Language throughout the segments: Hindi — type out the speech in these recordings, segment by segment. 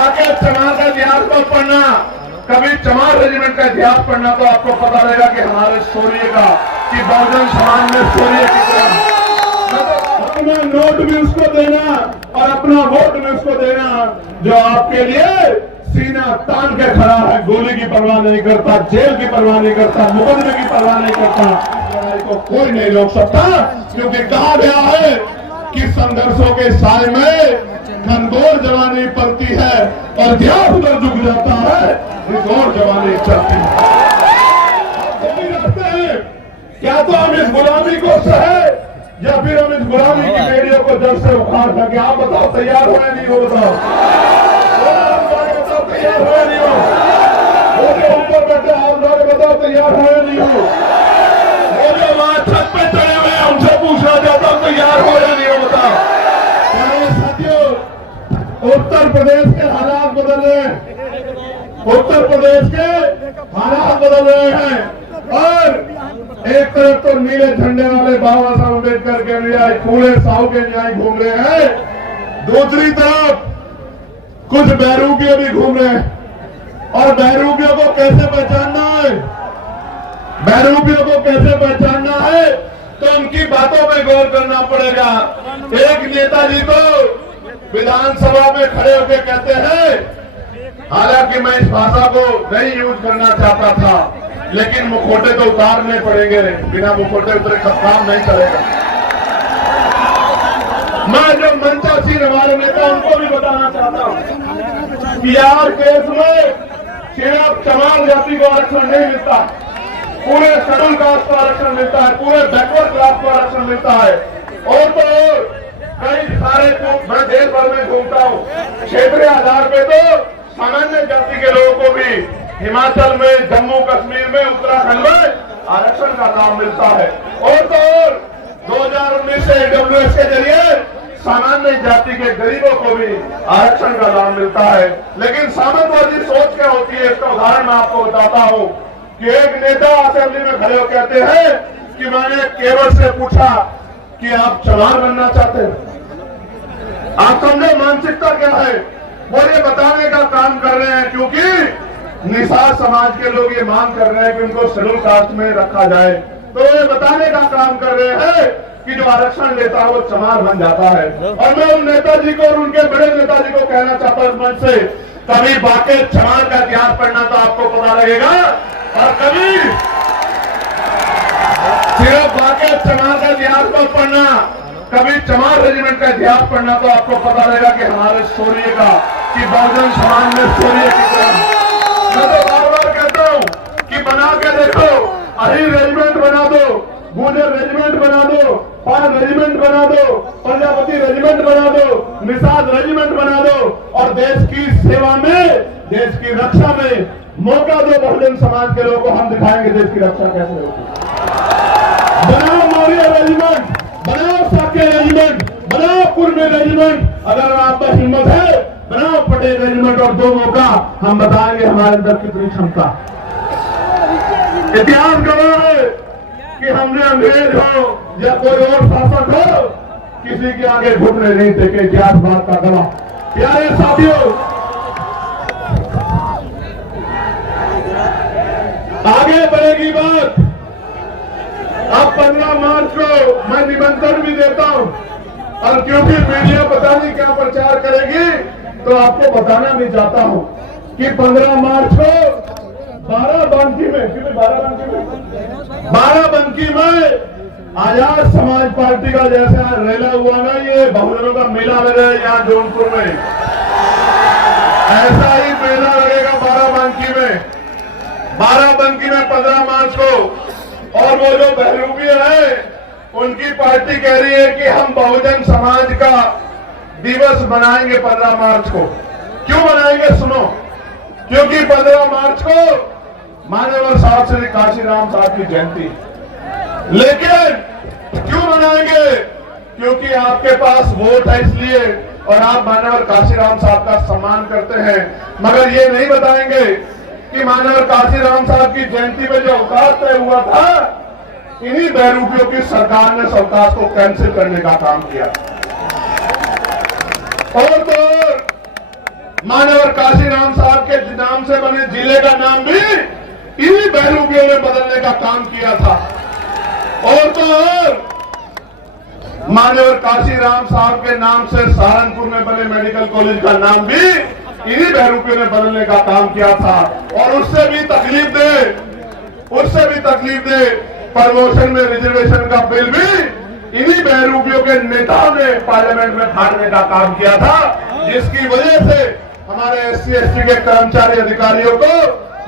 बाकी चमार का इतिहास को पढ़ना, कभी चमार रेजिमेंट का इतिहास पढ़ना तो आपको पता रहेगा कि हमारे शौर्य का, कि बहुजन समाज में शौर्य कितना। अपना नोट भी उसको देना और अपना वोट भी उसको देना जो आपके लिए सीना तान के खड़ा है, गोली की परवाह नहीं करता, जेल की परवाह नहीं करता, मुकदमे की परवाह नहीं करता। लड़ाई को कोई नहीं रोक सकता, क्योंकि कहा गया है कि संघर्षों के साय में घनघोर जवानी पलती है और इतिहास उधर झुक जाता है, घनघोर जवानी चलती है। क्या तो हम इस गुलामी को सहे या फिर हम इस गुलामी की बेड़ियों को जड़ से उखाड़ सके। आप बताओ, तैयार हो या नहीं हो? बताओ तैयार हो या नहीं हो? वो जो ऊपर बैठे आप लोग बताओ, तैयार हो या नहीं हो? वो जो वहां छत पे चढ़े हुए हैं उनसे पूछना चाहता हूं, तैयार हो या नहीं हो? बताओ। साथियों, उत्तर प्रदेश के हालात बदल रहे हैं, उत्तर प्रदेश के हालात बदल रहे हैं और एक तरफ तो नीले झंडे वाले बाबा साहब अम्बेडकर के अनुयायी, फूले साहू के अनुयायी घूम रहे हैं, दूसरी तरफ कुछ बहरूपियों भी घूम रहे हैं। और बहरूपियों को कैसे पहचानना है, बहरूपियों को कैसे पहचानना है, तो उनकी बातों में गौर करना पड़ेगा। एक नेताजी तो विधानसभा में खड़े होकर कहते हैं, हालांकि मैं इस भाषा को नहीं यूज करना चाहता था, लेकिन मुखौटे तो उतारने पड़ेंगे, बिना मुखौटे उतरे काम नहीं चलेगा। मैं जो मंचासीन हमारे नेता उनको भी बताना चाहता हूं कि यार केस में सिर्फ चमार जाति को आरक्षण नहीं मिलता, पूरे शेड्यूल कास्ट को आरक्षण मिलता है, पूरे बैकवर्ड क्लास को आरक्षण मिलता है। और तो कई सारे मैं देश भर में घूमता हूं, क्षेत्रीय आधार पे तो सामान्य जाति के लोगों को भी हिमाचल में, जम्मू कश्मीर में, उत्तराखंड में आरक्षण का लाभ मिलता है। और तो और 2019 से AWS के जरिए सामान्य जाति के गरीबों को भी आरक्षण का लाभ मिलता है। लेकिन सामंतवादी सोच क्या होती है, इसका उदाहरण मैं आपको बताता हूं कि एक नेता असेंबली में खड़े होकर कहते हैं कि मैंने केवल से पूछा कि आप चमार बनना चाहते हैं। आप समझे मानसिकता क्या है, वो ये बताने का काम कर रहे हैं, क्योंकि निषाद समाज के लोग ये मांग कर रहे हैं कि उनको शेड्यूल कास्ट में रखा जाए, तो ये बताने का काम कर रहे हैं कि जो आरक्षण लेता है वो चमार बन जाता है। और मैं उन नेताजी को और उनके बड़े नेताजी को कहना चाहता हूं मंच से, कभी बाकी चमार का इतिहास पढ़ना तो आपको पता लगेगा, और कभी सिर्फ बाकी चमार का इतिहास को पढ़ना, कभी चमार रेजिमेंट का इतिहास पढ़ना तो आपको पता लगेगा कि हमारे शौर्य का, कि बहुजन समाज में शौर्य कितना। मैं तो बार बार कहता हूं कि बना के देखो, अहिर रेजिमेंट बना दो, गुर्जर रेजिमेंट बना दो, पाल रेजिमेंट बना दो, प्रजापति रेजिमेंट बना दो, निषाद रेजिमेंट बना दो, और देश की सेवा में, देश की रक्षा में मौका दो बहुजन समाज के लोगों को, हम दिखाएंगे देश की रक्षा कैसे होगी। बनाओ मौर्य रेजिमेंट, बनाओ साकेत रेजिमेंट, बनाओ कुर्मी रेजिमेंट, अगर आप में हिम्मत है बनाओ पटेल रेजिमेंट, और दो मौका हम बताएंगे हमारे अंदर कितनी क्षमता। इतिहास गवाह है कि हमने अंग्रेज हो या कोई और शासक हो, किसी के आगे घुटने नहीं टेके, इतिहास बात का गवाह। प्यारे साथियों, आगे बढ़ेगी बात। अब 15 मार्च को मैं निमंत्रण भी देता हूं, और क्योंकि मीडिया पता नहीं क्या प्रचार करेगी, तो आपको बताना भी चाहता हूं कि 15 मार्च को बाराबंकी में आजाद समाज पार्टी का जैसा रेला हुआ ना, ये बहुजनों का मेला लगा है यहाँ जौनपुर में, ऐसा ही मेला लगेगा बाराबंकी में। बाराबंकी में 15 मार्च को, और वो जो बहरूपी है उनकी पार्टी कह रही है कि हम बहुजन समाज का दिवस मनाएंगे 15 मार्च को। क्यों मनाएंगे सुनो, क्योंकि 15 मार्च को मान्यवर साहब श्री काशीराम साहब की जयंती। लेकिन क्यों मनाएंगे, क्योंकि आपके पास वोट है इसलिए, और आप मान्यवर काशीराम साहब का सम्मान करते हैं। मगर ये नहीं बताएंगे कि मान्यवर काशीराम साहब की जयंती में जो अवकाश तय हुआ था, इन्हीं बहरूपियों की सरकार ने अवकाश को कैंसिल करने का काम किया। और तो मान्यवर काशीराम साहब के नाम से बने जिले का नाम भी इन्हीं बहरूपियों ने बदलने का काम किया था। और तो और मान्यवर काशीराम साहब के नाम से सहारनपुर में बने मेडिकल कॉलेज का नाम भी इन्हीं बहरूपियों ने बदलने का काम किया था। और उससे भी तकलीफ दे प्रमोशन में रिजर्वेशन का बिल भी इन्हीं बहरूपियों के नेताओं ने पार्लियामेंट में फाड़ने का काम किया था, जिसकी वजह से हमारे SC ST के कर्मचारी अधिकारियों को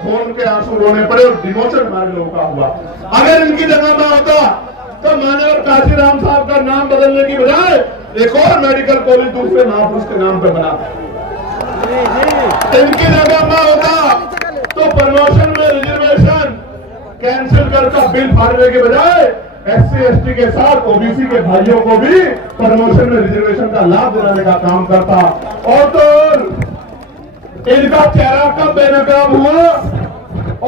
खून के आंसू रोने पड़े और डिमोशन हमारे लोगों का हुआ। अगर इनकी जगह में होता तो मान्यवर काशीराम साहब का नाम बदलने की बजाय एक और मेडिकल कॉलेज दूसरे महापुरुष के नाम पे बना। इनकी जगह में होता तो प्रमोशन में रिजर्वेशन कैंसिल करके बिल फाड़ने के बजाय SC ST के साथ OBC के भाइयों को भी प्रमोशन में रिजर्वेशन का लाभ दिलाने का काम करता। और तो इनका चेहरा कब बेनकाब हुआ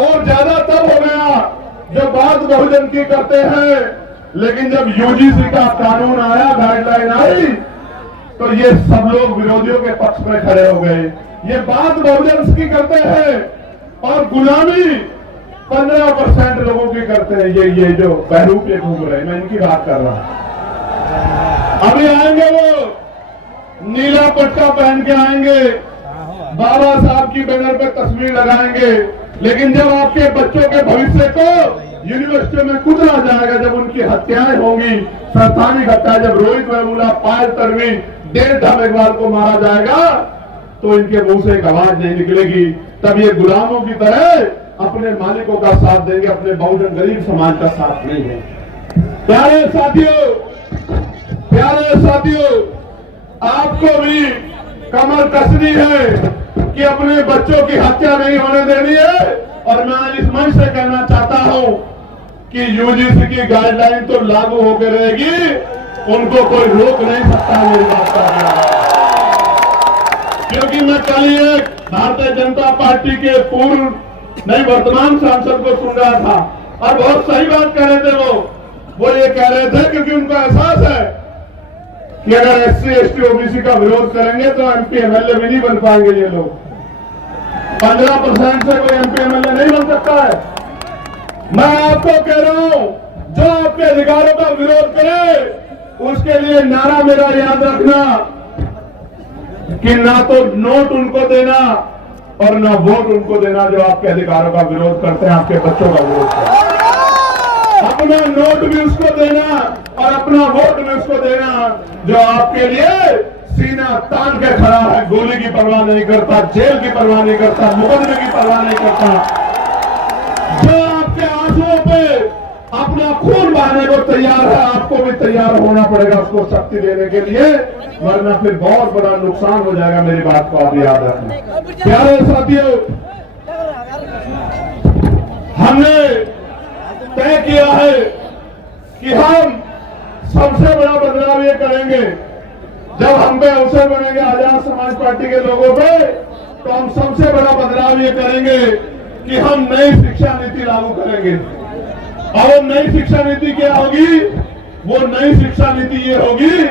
और ज्यादा तब हो गया जब बात बहुजन की करते हैं, लेकिन जब UGC का कानून आया, गाइडलाइन आई, तो ये सब लोग विरोधियों के पक्ष में खड़े हो गए। ये बात बहुजन की करते हैं और गुलामी 15% लोगों की करते हैं। ये जो बहरूप ये घूम रहे हैं, मैं इनकी बात कर रहा हूं। अभी आएंगे वो नीला पट्टा पहन के आएंगे, बाबा साहब की बैनर पे तस्वीर लगाएंगे, लेकिन जब आपके बच्चों के भविष्य को यूनिवर्सिटी में कुचला जाएगा, जब उनकी हत्याएं होंगी, संस्थानिक हत्या, जब रोहित वेमुला, पायल तन्वी, डेढ़ धामेवाल को मारा जाएगा, तो इनके मुंह से एक आवाज नहीं निकलेगी। तब ये गुलामों की तरह अपने मालिकों का साथ देंगे, अपने बहुजन गरीब समाज का साथ नहीं है। प्यारे साथियों, आपको भी कमर कसनी है कि अपने बच्चों की हत्या नहीं होने देनी है। और मैं इस मंच से कहना चाहता हूं कि UGC की गाइडलाइन तो लागू होकर रहेगी, उनको कोई रोक नहीं सकता मेरी बात करना। क्योंकि मैं कल एक भारतीय जनता पार्टी के पूर्व नहीं वर्तमान सांसद को सुन रहा था और बहुत सही बात कह रहे थे। वो ये कह रहे थे क्योंकि उनको एहसास है कि अगर SC ST OBC का विरोध करेंगे तो MP MLA भी नहीं बन पाएंगे। ये लोग 15% से कोई MP MLA नहीं बन सकता है। मैं आपको कह रहा हूं, जो आपके अधिकारों का विरोध करे उसके लिए नारा मेरा याद रखना कि ना तो नोट उनको देना और ना वोट उनको देना जो आपके अधिकारों का विरोध करते हैं, आपके बच्चों का विरोध करते हैं। अपना नोट भी उसको देना और अपना वोट भी उसको देना जो आपके लिए सीना तान के खड़ा है, गोली की परवाह नहीं करता, जेल की परवाह नहीं करता, मुकदमे की परवाह नहीं करता, जो आपके आंसुओं पे अपना खून बहाने को तैयार है। आपको भी तैयार होना पड़ेगा उसको शक्ति देने के लिए, वरना फिर बहुत बड़ा नुकसान हो जाएगा। मेरी बात को आप याद रखना। प्यारे साथियों, हमने तय किया है कि हम सबसे बड़ा बदलाव ये करेंगे जब हम पे अवसर बनेंगे आजाद समाज पार्टी के लोगों पे, तो हम सबसे बड़ा बदलाव ये करेंगे कि हम नई शिक्षा नीति लागू करेंगे। और नई शिक्षा नीति क्या होगी? वो नई शिक्षा नीति ये होगी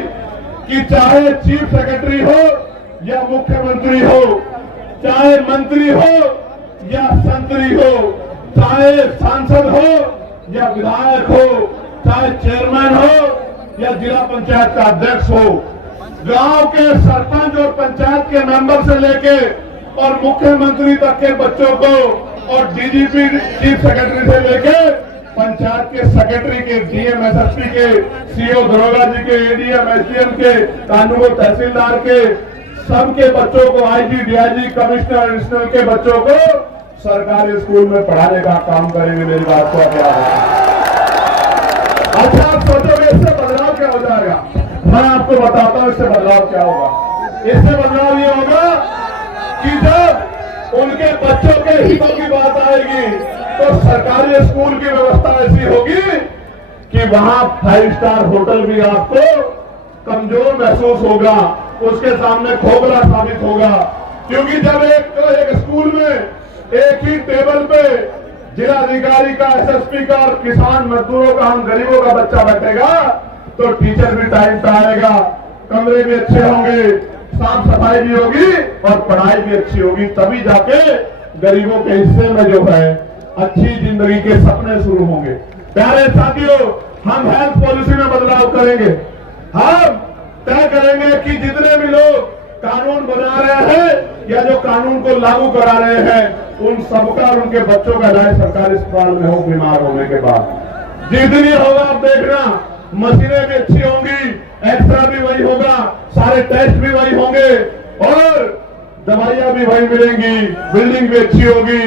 कि चाहे चीफ सेक्रेटरी हो या मुख्यमंत्री हो, चाहे मंत्री हो या संतरी हो, चाहे सांसद हो या विधायक हो, चाहे चेयरमैन हो या जिला पंचायत का अध्यक्ष हो, गांव के सरपंच और पंचायत के मेंबर से लेके और मुख्यमंत्री तक के बच्चों को और DGP चीफ सेक्रेटरी से लेके पंचायत के सेक्रेटरी के, DM SSP के, CO दरोगा जी के, ADM SDM के, कानून तहसीलदार के, सबके बच्चों को IG DIG कमिश्नर एडिशनल के बच्चों को सरकारी स्कूल में पढ़ाने का काम करेंगे। मेरी बात को क्या है? अच्छा, आप सोचोगे इससे बदलाव क्या हो जाएगा? मैं आपको बताता हूं इससे बदलाव क्या होगा। इससे बदलाव ये होगा कि जब उनके बच्चों के हितों की बात आएगी तो सरकारी स्कूल की व्यवस्था ऐसी होगी कि वहां 5 स्टार होटल भी आपको कमजोर महसूस होगा, उसके सामने खोखला साबित होगा। क्योंकि जब एक स्कूल में एक ही टेबल पे जिलाधिकारी का, SSP का और किसान मजदूरों का, हम गरीबों का बच्चा बैठेगा तो टीचर भी टाइम पे आएगा, कमरे भी अच्छे होंगे, साफ सफाई भी होगी और पढ़ाई भी अच्छी होगी, तभी जाके गरीबों के हिस्से में जो है अच्छी जिंदगी के सपने शुरू होंगे। प्यारे साथियों, हम हेल्थ पॉलिसी में बदलाव करेंगे। हम तय करेंगे कि जितने भी लोग कानून बना रहे हैं या जो कानून को लागू करा रहे हैं, उन सबका और उनके बच्चों का इलाज सरकारी अस्पताल में हो बीमार होने के बाद। जितनी होगा आप देखना, मशीनें भी अच्छी होंगी, एक्सरा भी वही होगा, सारे टेस्ट भी वही होंगे और दवाइयां भी वही मिलेंगी, बिल्डिंग भी अच्छी होगी,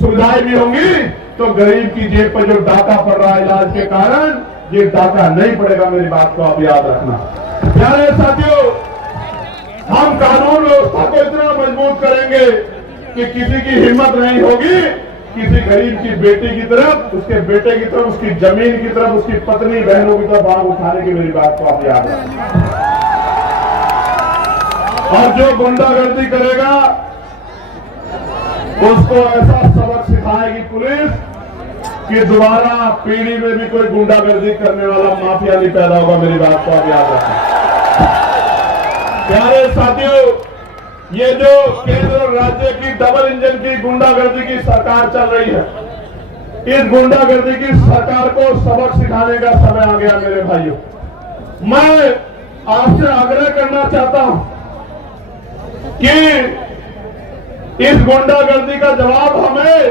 सुविधाएं भी होंगी। तो गरीब की जेब पर जो डाका पड़ रहा है इलाज के कारण, ये डाका नहीं पड़ेगा। मेरी बात को आप याद रखना। प्यारे साथियों, हम कानून व्यवस्था को इतना मजबूत करेंगे कि किसी की हिम्मत नहीं होगी किसी गरीब की बेटी की तरफ, उसके बेटे की तरफ, उसकी जमीन की तरफ, उसकी पत्नी बहनों की तरफ आग उठाने की। मेरी बात को आप याद रखें। और जो गुंडागर्दी करेगा उसको ऐसा सबक सिखाएगी पुलिस कि दोबारा पीढ़ी में भी कोई गुंडागर्दी करने वाला माफिया नहीं पैदा होगा। मेरी बात को आप याद रखें। प्यारे साथियों, ये जो केंद्र और राज्य की डबल इंजन की गुंडागर्दी की सरकार चल रही है, इस गुंडागर्दी की सरकार को सबक सिखाने का समय आ गया। मेरे भाइयों, मैं आपसे आग्रह करना चाहता हूं कि इस गुंडागर्दी का जवाब हमें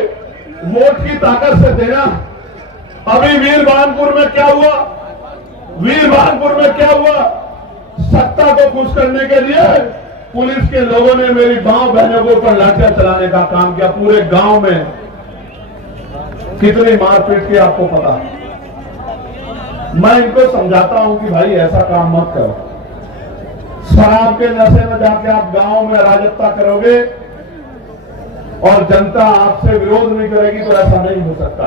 वोट की ताकत से देना। अभी वीरभानपुर में क्या हुआ? वीरभानपुर में क्या हुआ? सत्ता को खुश करने के लिए पुलिस के लोगों ने मेरी गांव बहनों के ऊपर लाठियां चलाने का काम किया। पूरे गांव में कितनी मारपीट की आपको पता। मैं इनको समझाता हूं कि भाई ऐसा काम मत करो। शराब के नशे में जाके आप गांव में अराजकता करोगे और जनता आपसे विरोध नहीं करेगी तो ऐसा नहीं हो सकता।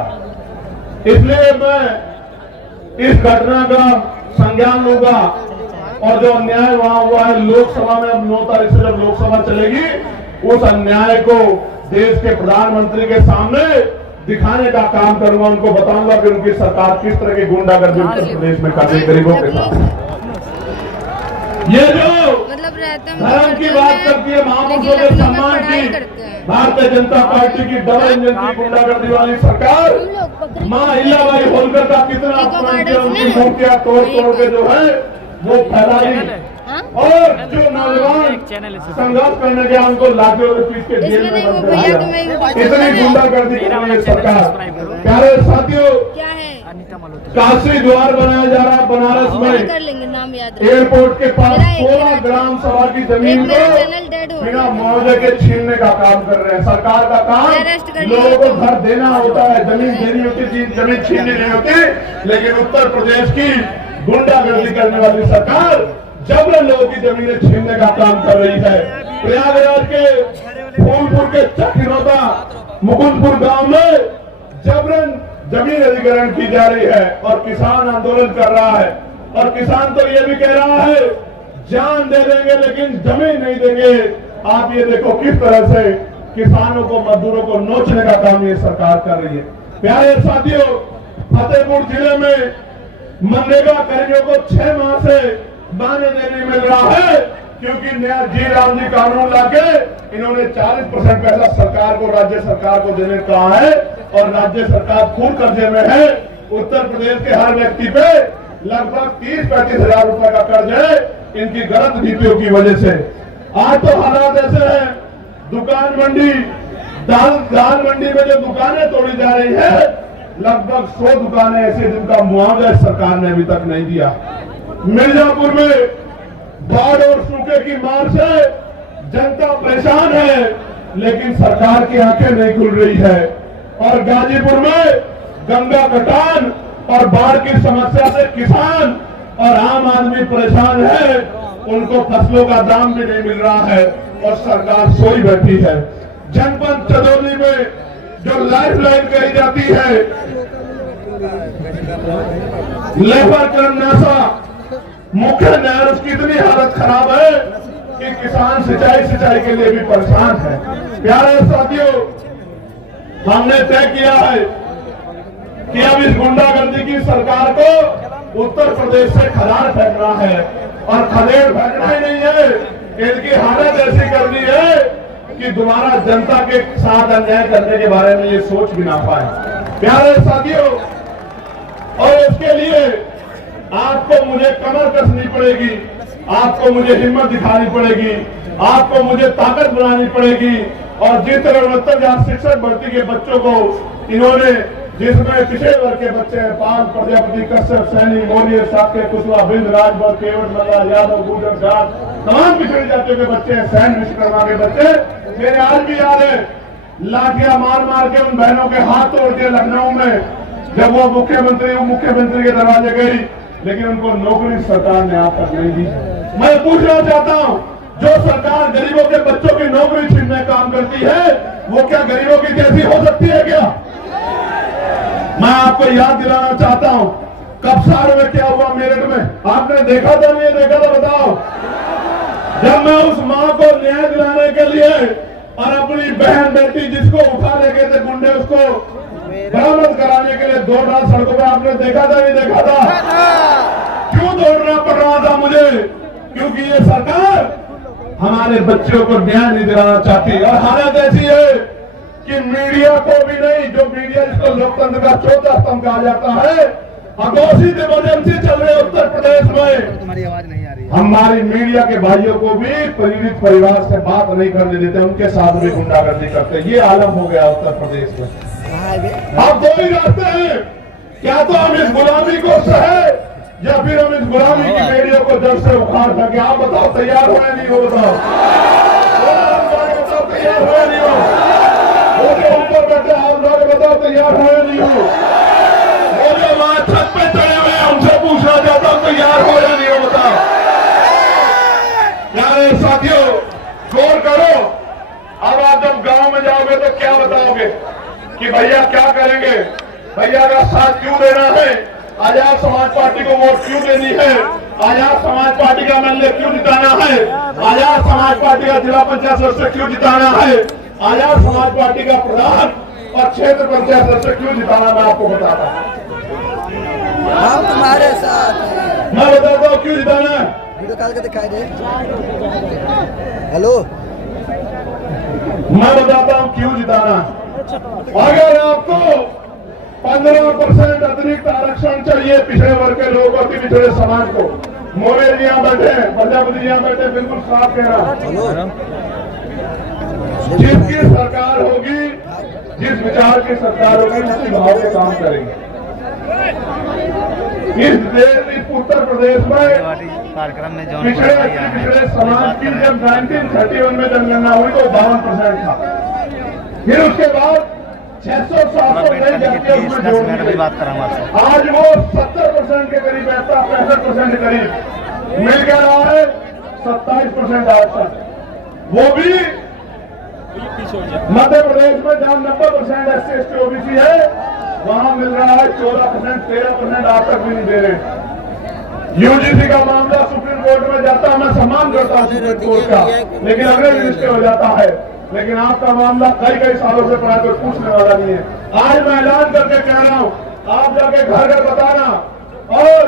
इसलिए मैं इस घटना का संज्ञान लूंगा और जो अन्याय वहां हुआ है लोकसभा में, अब 9 तारीख से जब लोकसभा चलेगी, उस अन्याय को देश के प्रधानमंत्री के सामने दिखाने का काम करूंगा। उनको बताऊंगा कि उनकी सरकार किस तरह की गुंडागर्दी उत्तर प्रदेश में कर रही गरीबों के साथ। ये जो धर्म की बात करती है, महापुरुषों के सम्मान की, भारतीय जनता पार्टी की डबल इंजन की गुंडागर्दी वाली सरकार मां अहिल्याबाई होलकर का कितना अपमान किया, उनकी मूर्तियां तोड़ तोड़ के जो है वो फैलाई और जो नौजवान संघर्ष करने गया उनको लाठियों में पीट के जेल में बंद कराया। इतनी गुंडागर्दी कर रही है सरकार। प्यारे साथियों, काशी द्वार बनाया जा रहा है बनारस में, एयरपोर्ट के पास 16 ग्राम सभा की जमीन को बिना मुआवजे के छीनने का काम कर रहे हैं। सरकार का काम लोगों को घर देना होता है, जमीन देनी होती, जमीन छीननी नहीं होती। लेकिन उत्तर प्रदेश की गुंडागर्दी करने वाली सरकार जबरन लोगों की जमीनें छीनने का काम कर रही है। प्रयागराज के फूलपुर के चकिरोदा मुकुंदपुर गांव में जबरन जमीन अधिग्रहण की जा रही है और किसान आंदोलन कर रहा है। और किसान तो ये भी कह रहा है जान दे देंगे लेकिन जमीन नहीं देंगे। आप ये देखो किस तरह से किसानों को, मजदूरों को नोचने का काम ये सरकार कर रही है। प्यारे साथियों, फतेहपुर जिले में मनरेगा कर्मियों को 6 माह से माने नहीं मिल रहा है क्योंकि नया जी राम जी कानून लाके इन्होंने 40% पैसा सरकार को, राज्य सरकार को देने कहा है और राज्य सरकार खूब कर्जे में है। उत्तर प्रदेश के हर व्यक्ति पे लगभग 30-35 हजार रुपए का कर्ज है इनकी गलत नीतियों की वजह से। आज तो हालात ऐसे हैं, दुकान मंडी, दाल मंडी में जो दुकानें तोड़ी जा रही है, लगभग 100 दुकानें ऐसी जिनका मुआवजा सरकार ने अभी तक नहीं दिया। मिर्जापुर में बाढ़ और सूखे की मार से जनता परेशान है लेकिन सरकार की आंखें नहीं खुल रही है। और गाजीपुर में गंगा कटान और बाढ़ की समस्या से किसान और आम आदमी परेशान है, उनको फसलों का दाम भी नहीं मिल रहा है और सरकार सोई बैठी है। जनपद चंदौली में जो लाइफलाइन कही जाती है, लेबर कर्मनाशा मुख्य नहर, उसकी इतनी हालत खराब है कि किसान सिंचाई के लिए भी परेशान है। प्यारे साथियों, हमने तय किया है कि अब इस गुंडागर्दी की सरकार को उत्तर प्रदेश से खदार फेंकना है और खदेड़ फेंकना ही नहीं है, इनकी हालत ऐसी कर दी है कि दोबारा जनता के साथ अन्याय करने के बारे में ये सोच भी ना पाए। प्यारे साथियों, और इसके लिए आपको मुझे कमर कसनी पड़ेगी, आपको मुझे हिम्मत दिखानी पड़ेगी, आपको मुझे ताकत बनानी पड़ेगी। और जिस तरह 69,000 शिक्षक भर्ती के बच्चों को इन्होंने, जिसमें पिछड़े वर्ग के बच्चे हैं, पाल, प्रजापति, कश्यप, सैनी, मौर्य, शाक्य, कुशवाहा, बिंद, राजभर, केवट, मल्ला, यादव, गुर्जर, जाट, तमाम पिछड़ी जातियों के बच्चे हैं, सैन विश्वकर्मा के बच्चे। मेरे आज भी याद है, लाठियां मार मार के उन बहनों के हाथ तोड़ दिए लखनऊ में, जब वो मुख्यमंत्री के दरवाजे गई, लेकिन उनको नौकरी सरकार ने आज तक नहीं दी। मैं पूछना चाहता हूं, जो सरकार गरीबों के बच्चों की नौकरी छीनने का काम करती है, वो क्या गरीबों की जैसी हो सकती है क्या? मैं आपको याद दिलाना चाहता हूं, कपसार में क्या हुआ मेरठ में, आपने देखा था नहीं देखा था बताओ? जब मैं उस मां को न्याय दिलाने के लिए और अपनी बहन बेटी जिसको उठा ले गए थे गुंडे, उसको बरामद कराने के लिए दौड़ रहा सड़कों पर, आपने देखा था नहीं देखा था? क्यों दौड़ना पड़ रहा था मुझे? क्योंकि ये सरकार हमारे बच्चों को न्याय नहीं दिलाना चाहती। और हालत ऐसी है कि मीडिया को भी नहीं, जो मीडिया जिसको लोकतंत्र का चौथा स्तंभ कहा जाता है, अघोषित इमरजेंसी चल रही है उत्तर प्रदेश में, तुम्हारी आवाज नहीं आ रही है। हमारी मीडिया के भाइयों को भी पीड़ित परिवार से बात नहीं करने देते, उनके साथ भी गुंडागर्दी करते। ये आलम हो गया उत्तर प्रदेश में। अब दो ही रास्ते हैं, क्या तो हम इस गुलामी को सहे, या फिर हम इस गुलामी की बेड़ियों को जड़ से उखाड़ सके। आप बताओ तैयार हो या नहीं हो? बताओ तैयार हो या नहीं हो? वो जो ऊपर बैठे आप लोग बताओ तैयार हो या नहीं हो? वो जो वहां छत पे चढ़े हुए हैं उनसे पूछना चाहता हूं तैयार हो या नहीं हो? बताओ। प्यारे साथियों, गौर करो, अब आप जब गांव में जाओगे तो क्या बताओगे कि भैया क्या करेंगे, भैया का साथ क्यों देना है, आजाद समाज पार्टी को वोट क्यों देनी है, आजाद समाज पार्टी का एमएलए क्यों जिताना है, आजाद समाज पार्टी का जिला पंचायत सदस्य क्यों जिताना है, आजाद समाज पार्टी का प्रधान और क्षेत्र पंचायत सदस्य क्यों जिताना, मैं आपको बताता हूं। हम तुम्हारे साथ हैं। मैं बताता हूँ क्यों जिताना है। वीडियो कॉल के दिखाई दे। हेलो, मैं बताता हूँ क्यों जिताना है। अगर आपको 15% अतिरिक्त आरक्षण चाहिए पिछड़े वर्ग के लोगों को, पिछड़े समाज को, मोरे जी यहाँ बैठे, प्रजापति जी यहाँ बैठे, बिल्कुल साफ कह रहा हूं, जिसकी सरकार होगी, जिस विचार की सरकार होगी, उसी भाव के काम करेंगे। इस उत्तर प्रदेश में पिछड़े समाज की जब 1931 में जनगणना हुई तो 52% था, फिर उसके बाद 600-700 नई जातियां उसमें जोड़ दी गई। आज वो 70% के करीब, ऐसा 65% के करीब मिल गया रहा है। 27% आरक्षण, वो भी मध्य प्रदेश में जहां 90% SC ST OBC है, वहां मिल रहा है 14%, 13% आज तक भी नहीं दे रहे। यूजीसी का मामला सुप्रीम कोर्ट में जाता, मैं सम्मान करता हूं सुप्रीम कोर्ट का, लेकिन अगले मिनिस्टर हो जाता है। लेकिन आपका मामला कई सालों से पड़ा, कोई पूछने वाला नहीं है। आज मैं ऐलान करके कह रहा हूं, आप जाके घर घर बताना, और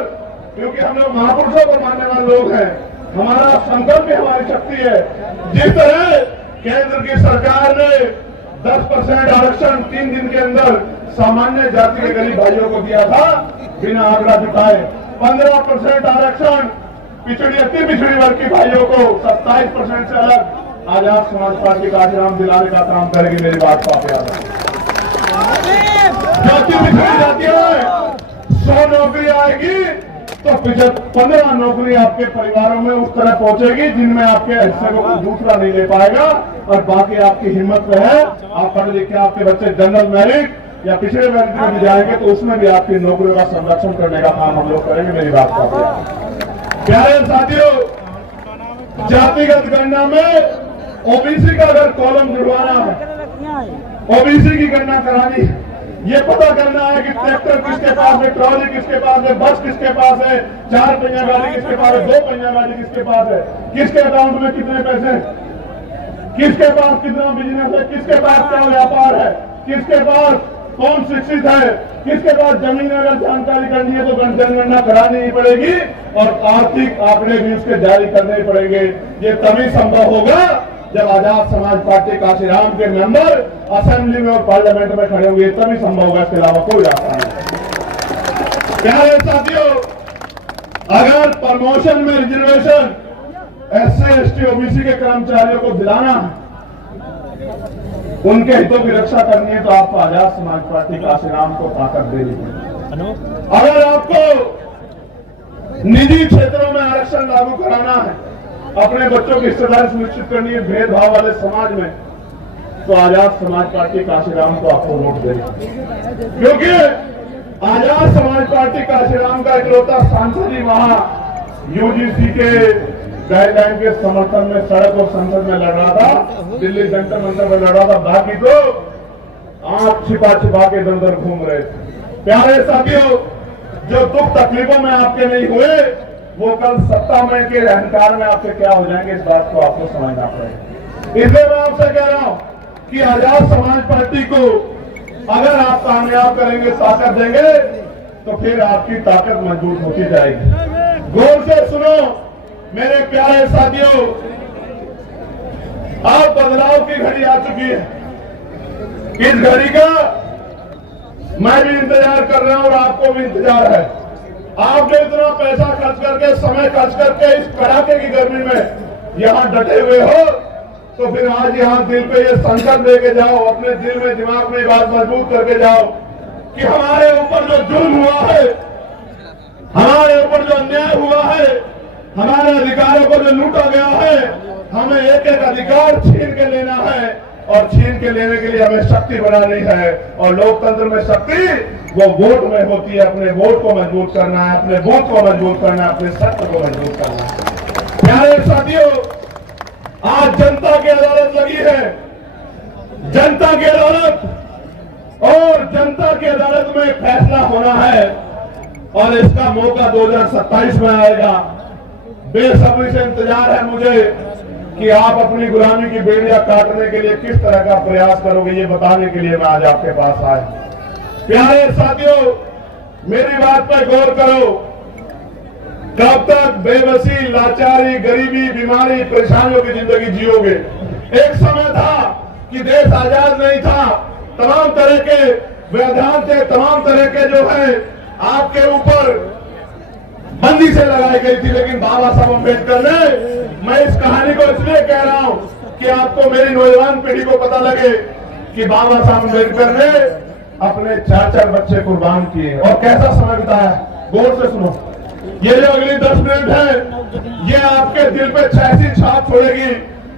क्योंकि हम लोग महापुरुषों को मानने वाले लोग हैं, हमारा संकल्प भी हमारी शक्ति है। जिस तरह केंद्र की सरकार ने 10% आरक्षण 3 दिन के अंदर सामान्य जाति के गरीब भाइयों को दिया था बिना आंकड़ा दिखाए, 15% आरक्षण अति पिछड़ी वर्ग की भाइयों को 27% से अलग आजाद समाज पार्टी का नाम दिलाने का काम करेगी। मेरी बात को आप याद जाति पिछड़ी जातियां 100 नौकरी आएगी तो 15 नौकरी आपके परिवारों में उस तरह पहुंचेगी जिनमें आपके हिस्से को कोई दूसरा नहीं ले पाएगा, और बाकी आपकी हिम्मत में है, आप पढ़ लिख के आपके बच्चे जनरल मेरिट या पिछड़े वर्ग में भी जाएंगे तो उसमें भी आपकी नौकरियों का संरक्षण करने का काम हम लोग करेंगे। मेरी बात का प्यारे साथियों, जातिगत गणना में ओबीसी का अगर कॉलम जुड़वाना है, ओबीसी की गणना करानी है, ये पता करना है कि ट्रैक्टर किसके पास है, ट्रॉली किसके पास है, बस किसके पास है, 4 पहिया गाड़ी किसके पास है, 2 पहिया गाड़ी किसके पास है, किसके अकाउंट में कितने पैसे, किसके पास कितना बिजनेस है, किसके पास क्या व्यापार है, किसके पास कौन शिक्षित है, किसके पास जमीन अगर जानकारी करनी है तो जनगणना करानी ही पड़ेगी और आर्थिक आंकड़े भी उसके जारी करने ही पड़ेंगे। ये तभी संभव होगा जब आजाद समाज पार्टी काशीराम के मेंबर असेंबली में और पार्लियामेंट में खड़े होंगे, तभी संभव होगा, इसके अलावा कोई रास्ता नहीं। प्यारे साथियों, अगर प्रमोशन में रिजर्वेशन SC ST OBC के कर्मचारियों को दिलाना है, उनके हितों की रक्षा करनी है, तो आपको आजाद समाज पार्टी काशीराम को ताकत देनी पड़ेगी। अगर आपको निजी क्षेत्रों में आरक्षण लागू कराना है, अपने बच्चों की हिस्सेदारी सुनिश्चित करनी है भेदभाव वाले समाज में, तो आजाद समाज पार्टी काशीराम को आपको वोट देनी, क्योंकि आजाद समाज पार्टी काशीराम का इकलौता सांसद ही वहां UGC के गाइडलाइन के समर्थन में सड़क और संसद में लड़ रहा था, दिल्ली जंतर मंतर में लड़ रहा था, बाकी तो आंख छिपा छिपा के इधर उधर घूम रहे थे। प्यारे साथियों, जो दुख तकलीफों में आपके नहीं हुए, वो कल सत्ता में के अहंकार में आपसे क्या हो जाएंगे, इस बात को आपको समझना पड़ेगा। इसलिए मैं आपसे कह रहा हूं कि आजाद समाज पार्टी को अगर आप कामयाब करेंगे, ताकत देंगे, तो फिर आपकी ताकत मजबूत होती जाएगी। गौर से सुनो मेरे प्यारे साथियों, अब बदलाव की घड़ी आ चुकी है। इस घड़ी का मैं भी इंतजार कर रहा हूं और आपको भी इंतजार है। आपने इतना पैसा खर्च करके, समय खर्च करके इस कड़ाके की गर्मी में यहां डटे हुए हो, तो फिर आज यहां दिल पे ये संकल्प लेके जाओ, अपने दिल में दिमाग में बात मजबूत करके जाओ कि हमारे ऊपर जो जुल्म हुआ है, हमारे ऊपर जो अन्याय हुआ है, हमारे अधिकारों को जो लूटा गया है, हमें एक एक अधिकार छीन के लेना है और छीन के लेने के लिए हमें शक्ति बनानी है। और लोकतंत्र में शक्ति वो वोट में होती है। अपने वोट को मजबूत करना है, अपने बूथ को मजबूत करना है, अपने सत्य को मजबूत करना है। प्यारे साथियों, आज जनता की अदालत लगी है, जनता की अदालत, और जनता की अदालत में फैसला होना है और इसका मौका 2027 में आएगा। बेसब्री से इंतजार है मुझे कि आप अपनी गुलामी की बेड़ियां काटने के लिए किस तरह का प्रयास करोगे, ये बताने के लिए मैं आज आपके पास आया। प्यारे साथियों, मेरी बात पर गौर करो। कब तक बेबसी, लाचारी, गरीबी, बीमारी, परेशानियों की जिंदगी जियोगे? एक समय था कि देश आजाद नहीं था, तमाम तरह के व्यवधान थे, तमाम तरह के जो है आपके ऊपर बंदी से लगाई गई थी, लेकिन बाबा साहब अम्बेडकर ने, मैं इस कहानी को इसलिए कह रहा हूं कि आपको, मेरी नौजवान पीढ़ी को पता लगे कि बाबा साहब अम्बेडकर ने अपने 4 बच्चे कुर्बान किए और कैसा समय बिताया। गौर से सुनो, ये जो अगली 10 मिनट है, ये आपके दिल पे ऐसी छाप छोड़ेगी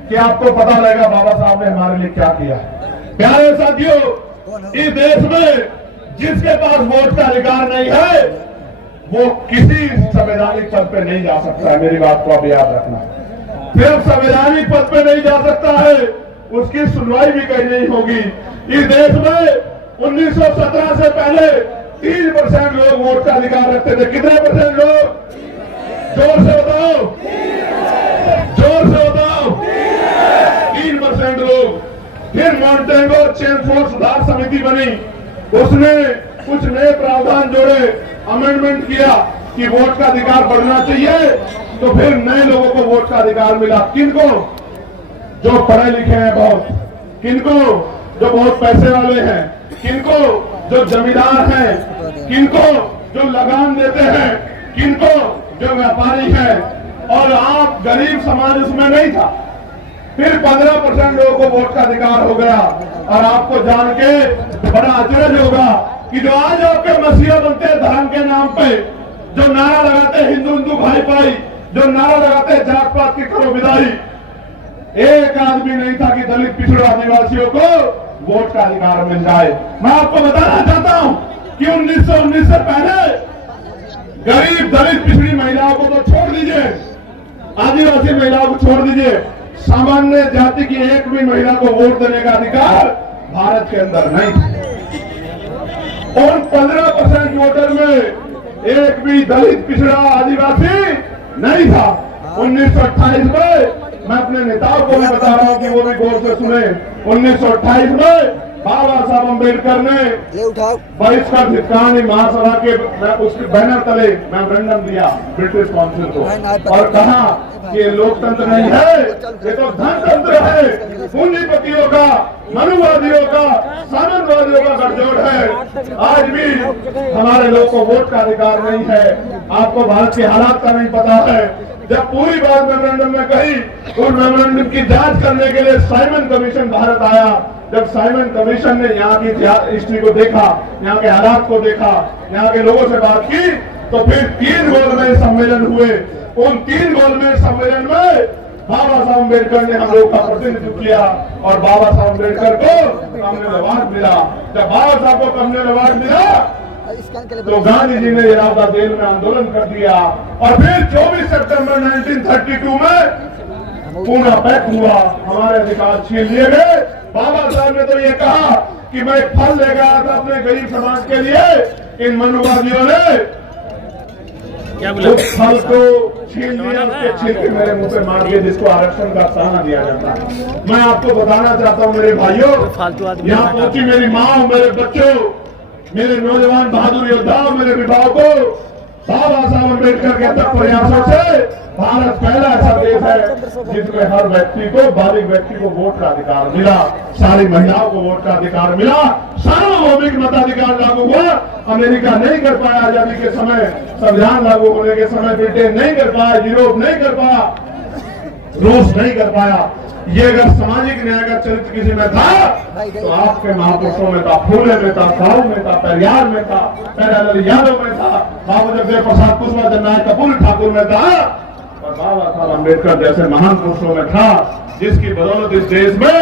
कि आपको पता लगेगा बाबा साहब ने हमारे लिए क्या किया। प्यारे साथियों, इस देश में जिसके पास वोट का अधिकार नहीं है, वो किसी संवैधानिक पद पे नहीं जा सकता है। मेरी बात को आप याद रखना। सिर्फ संवैधानिक पद पे नहीं जा सकता है, उसकी सुनवाई भी कहीं नहीं होगी। इस देश में 1917 से पहले 3% लोग वोट का अधिकार रखते थे। कितने परसेंट लोग? जोर से बताओ, जोर से बताओ। 3% लोग। फिर मॉन्टेगो चेमफोर्ड सुधार समिति बनी, उसने कुछ नए प्रावधान जोड़े, अमेंडमेंट किया कि वोट का अधिकार बढ़ना चाहिए, तो फिर नए लोगों को वोट का अधिकार मिला। किनको? जो पढ़े लिखे हैं बहुत, किनको? जो बहुत पैसे वाले हैं, किनको? जो जमींदार हैं, किनको? जो लगान देते हैं, किनको? जो व्यापारी हैं, और आप गरीब समाज उसमें नहीं था। फिर 15% लोगों को वोट का अधिकार हो गया। और आपको जान के बड़ा आश्चर्य होगा कि जो आज आपके मसीहा बनते हैं धर्म के नाम पे, जो नारा लगाते हैं हिंदू हिंदू भाई भाई, जो नारा लगाते हैं जात पात की करो विदाई, एक आदमी नहीं था कि दलित पिछड़े आदिवासियों को वोट का अधिकार मिल जाए। मैं आपको बताना चाहता हूं कि 1919 से पहले गरीब दलित पिछड़ी महिलाओं को तो छोड़ दीजिए, आदिवासी महिलाओं को छोड़ दीजिए, सामान्य जाति की एक भी महिला को वोट देने का अधिकार भारत के अंदर नहीं था। और 15% वोटर में एक भी दलित पिछड़ा आदिवासी नहीं था। 1928 में, मैं अपने नेताओं को भी बता रहा हूं कि वो भी गौर से सुने, 1928 में बाबा साहब अम्बेडकर ने ले उठाओ बहिष्कार हितकानी महासभा के उसके बैनर तले मेमोरेंडम दिया ब्रिटिश काउंसिल को और कहा कि ये लोकतंत्र नहीं है, ये तो धनतंत्र है, पूंजीपतियों का, मनुवादियों का, साम्यवादियों का गठजोड़ है। आज भी हमारे लोग को वोट का अधिकार नहीं है। आपको भारत के हालात का नहीं पता है। जब पूरी बात मेमोरेंडम में कही, उस मेमोरेंडम की जांच करने के लिए साइमन कमीशन भारत आया। जब साइमन कमीशन ने यहाँ की हिस्ट्री को देखा, यहाँ के हालात को देखा, यहाँ के लोगों से बात की, तो फिर 3 गोलमेज सम्मेलन हुए। उन 3 गोलमेज सम्मेलन में बाबा साहब अम्बेडकर ने हम लोग का प्रतिनिधित्व किया और बाबा साहब अम्बेडकर को कॉमनवेल्थ अवार्ड मिला। जब बाबा साहब को कॉमनवेल्थ अवार्ड मिला तो गांधी जी ने इरादा जेल में आंदोलन कर दिया और फिर 24 सितंबर 1932 में पूरा पैक हुआ, हमारे अधिकार छीन लिए गए। बाबा साहब ने तो ये कहा कि मैं एक फल लेकर आया था अपने गरीब समाज के लिए। इन मनुवादियों ने उस फल को छीन लिया, उसके छिलके मेरे मुंह पे मार दिए, जिसको आरक्षण का ताना दिया जाता है। मैं आपको बताना चाहता हूँ मेरे भाइयों, यहाँ पहुंची मेरी माँ, मेरे बच्चों, मेरे नौजवान बहादुर योद्धाओं, मेरे विभाग को बाबा साहब अम्बेडकर के तक प्रयासों से भारत पहला ऐसा देश है जिसमें हर व्यक्ति को, बालिग व्यक्ति को वोट का अधिकार मिला, सारी महिलाओं को वोट का अधिकार मिला, सार्वभौमिक मताधिकार लागू हुआ। अमेरिका नहीं कर पाया आजादी के समय, संविधान लागू होने के समय ब्रिटेन नहीं कर पाया, यूरोप नहीं कर पाया, रूस नहीं कर पाया। ये अगर सामाजिक न्याय का चरित्र किसी में था तो आपके महापुरुषों में था, फूले में था, साहू में था, पेरियार में था, पेरालाल यादव में था, बाबू जगदेव प्रसाद कुशवाहा, जननायक कपूर ठाकुर में था और बाबा साहब अम्बेडकर जैसे महान पुरुषों में था, जिसकी बदौलत इस देश में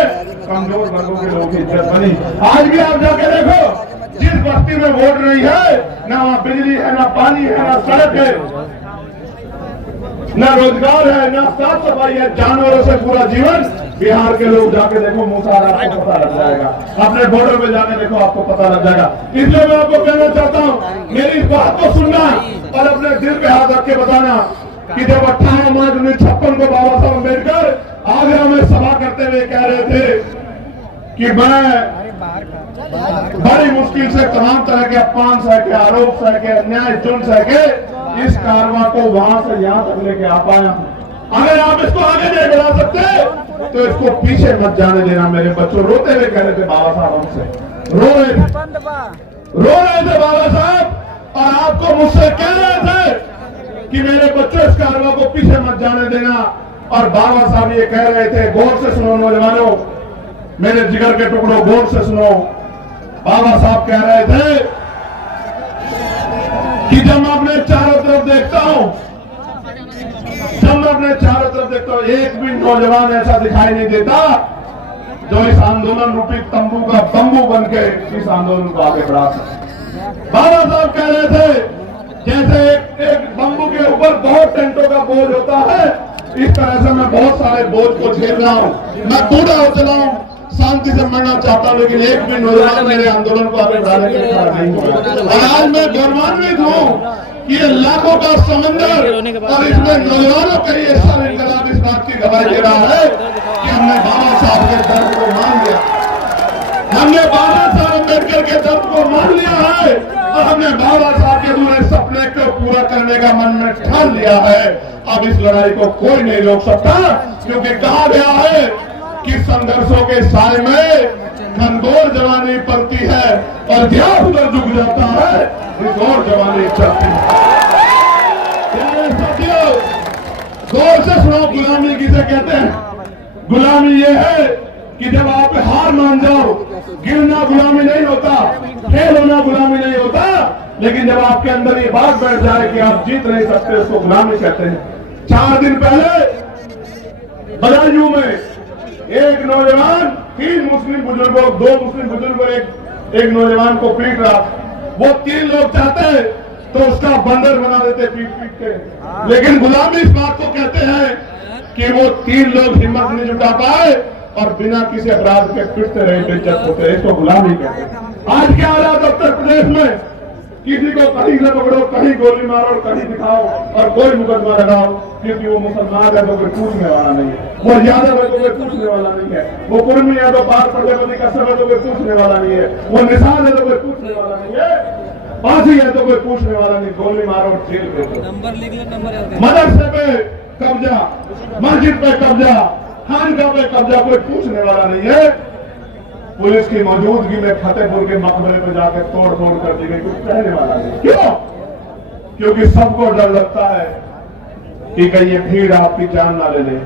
कमजोर वर्गों के लोगों की इज्जत बनी। आज भी आप जाके देखो, जिस बस्ती में वोट नहीं है, ना वहाँ बिजली है, ना पानी है, ना सड़क है, न रोजगार है, न साफ सफाई है, जानवरों से पूरा जीवन। बिहार के लोग जाके देखो, मुसार आपको पता लग जाएगा, अपने बॉर्डर पे जाके देखो, आपको पता लग जाएगा। इसलिए मैं आपको कहना चाहता हूँ, मेरी इस बात को सुनना और अपने दिल पे हाथ रख के बताना कि जब 18 मार्च 1956 को बाबा साहब अम्बेडकर आगरा में सभा करते हुए कह रहे थे कि मैं बड़ी मुश्किल से तमाम तरह के अपमान सह के, आरोप सह के, अन्याय जुल्म सह के इस कारवां को वहां से यहाँ तक लेके आ पाया। अगर आप इसको आगे नहीं बढ़ा सकते तो इसको पीछे मत जाने देना। मेरे बच्चों रोते हुए कह रहे थे बाबा साहब, हमसे रो रहे थे बाबा साहब, और आपको मुझसे कह रहे थे कि मेरे बच्चों इस कारवां को पीछे मत जाने देना। और बाबा साहब ये कह रहे थे, गौर से सुनो नौजवानों, मेरे जिगर के टुकड़ों, गौर से सुनो। बाबा साहब कह रहे थे कि जब मैं अपने चारों तरफ देखता हूं, एक भी नौजवान ऐसा दिखाई नहीं देता जो इस आंदोलन रूपी तंबू का बंबू बन के इस आंदोलन को आगे बढ़ा सके। बाबा साहब कह रहे थे जैसे एक बंबू के ऊपर बहुत टेंटों का बोझ होता है, इस तरह से मैं बहुत सारे बोझ को झेल रहा हूं, मैं बूढ़ा हो चला हूं, शांति से मरना चाहता हूं, लेकिन एक भी नौजवान मेरे आंदोलन को आगे बढ़ाने के लिए खड़ा नहीं हुआ। और आज मैं गौरवान्वित हूं कि ये लाखों का समंदर और इसमें नौजवानों का ये सारा इनकलाब इस बात की गवाही दे रहा है कि हमने बाबा साहब के दर्द को मान लिया, हमने बाबा साहब अम्बेडकर के दर्द को मान लिया है और हमने बाबा साहब के पूरे सपने को पूरा करने का मन में ठान लिया है। अब इस लड़ाई को कोई नहीं रोक सकता, क्योंकि कहा गया है कि संघर्षों के साय में घनघोर जवानी पलती है और ध्यान उधर झुक जाता है, घनघोर जवानी चलती है। साथियों, गौर से सुनो, गुलामी किसे कहते हैं? गुलामी ये है कि जब आप हार मान जाओ, गिरना गुलामी नहीं होता, फेल होना गुलामी नहीं होता, लेकिन जब आपके अंदर ये बात बैठ जाए कि आप जीत नहीं सकते, उसको गुलामी कहते हैं। 4 दिन पहले बदायूं में एक नौजवान 3 मुस्लिम बुजुर्गों, 2 मुस्लिम बुजुर्गों, एक नौजवान को पीट रहा। वो 3 लोग चाहते तो उसका बंदर बना देते पीट पीट के, लेकिन गुलामी इस बात को कहते हैं कि वो 3 लोग हिम्मत नहीं जुटा पाए और बिना किसी अपराध के पिटते रहे, बेइज्जत होते, इसको गुलामी कहते हैं। आज क्या हालात उत्तर प्रदेश में, किसी को कहीं से पकड़ो, कहीं गोली मारो, कहीं दिखाओ और कोई मुकदमा लगाओ, क्योंकि वो मुसलमान है तो कोई पूछने वाला नहीं है, वो यादव है तो कोई पूछने वाला नहीं है, वो कुर्मी है तो पार प्रजापति कसम है तो कोई पूछने वाला नहीं है, वो निशान है तो कोई पूछने वाला नहीं है, फांसी है तो कोई पूछने वाला नहीं, गोली मारो जेल भेजो। नंबर लिख ले, नंबर मदरसे पे कब्जा, मस्जिद पे कब्जा, खानका पे कब्जा, कोई पूछने वाला नहीं है। पुलिस की मौजूदगी में फतेहपुर के मकबरे पे जाकर तोड़ फोड़ कर दी गई, कुछ कहने वाला नहीं। क्यों? क्योंकि सबको डर लगता है कि कहीं ये भीड़ आपकी जान ना ले ले।